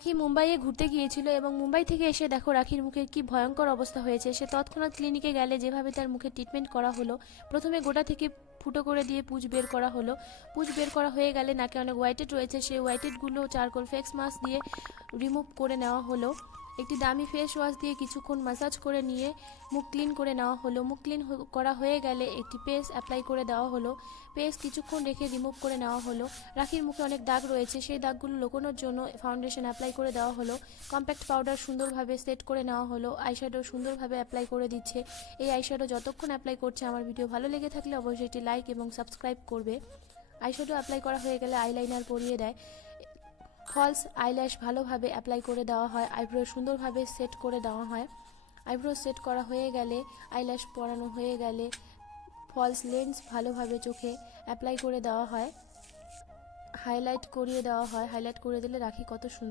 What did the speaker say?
রাখি মুম্বাইয়ে ঘুরতে গিয়েছিল এবং মুম্বাই থেকে এসে দেখো রাখির মুখের কি ভয়ঙ্কর অবস্থা হয়েছে। সে তৎক্ষণাৎ ক্লিনিকে গেলে যেভাবে তার মুখে ট্রিটমেন্ট করা হলো, প্রথমে গোটা থেকে ফুটো করে দিয়ে পুঁজ বের করা হলো। পুঁজ বের করা হয়ে গেলে নাকে অনেক হোয়াইটেড রয়েছে, সেই হোয়াইটেডগুলো চারকোল ফেক্স মাস্ক দিয়ে রিমুভ করে নেওয়া হলো। একটি দামি ফেস ওয়াশ দিয়ে কিছুক্ষণ ম্যাসাজ করে নিয়ে মুখ ক্লিন করে নেওয়া হলো। মুখ ক্লিন করা হয়ে গেলে একটি পেস্ট অ্যাপ্লাই করে দেওয়া হলো। পেস্ট কিছুক্ষণ রেখে রিমুভ করে নেওয়া হলো। রাখির মুখে অনেক দাগ রয়েছে, সেই দাগগুলো লুকোনোর জন্য ফাউন্ডেশন অ্যাপ্লাই করে দেওয়া হলো। কম্প্যাক্ট পাউডার সুন্দরভাবে সেট করে নেওয়া হলো। আইশ্যাডো সুন্দরভাবে অ্যাপ্লাই করে দিচ্ছে। এই আইশ্যাডো যতক্ষণ অ্যাপ্লাই করছে, আমার ভিডিও ভালো লেগে থাকলে অবশ্যই একটি লাইক এবং সাবস্ক্রাইব করবে। আইশ্যাডো অ্যাপ্লাই করা হয়ে গেলে আইলাইনার পরিয়ে দেয়। ফলস আইল্যাশ ভালোভাবে অ্যাপ্লাই করে দেওয়া হয়। আইব্রো সুন্দরভাবে সেট করে দেওয়া হয়। আইব্রো সেট করা হয়ে গেলে, আইল্যাশ পরানো হয়ে গেলে ফলস লেন্স ভালোভাবে চোখে অ্যাপ্লাই করে দেওয়া হয়। হাইলাইট করিয়ে দেওয়া হয়। হাইলাইট করে দিলে রাখি কত সুন্দর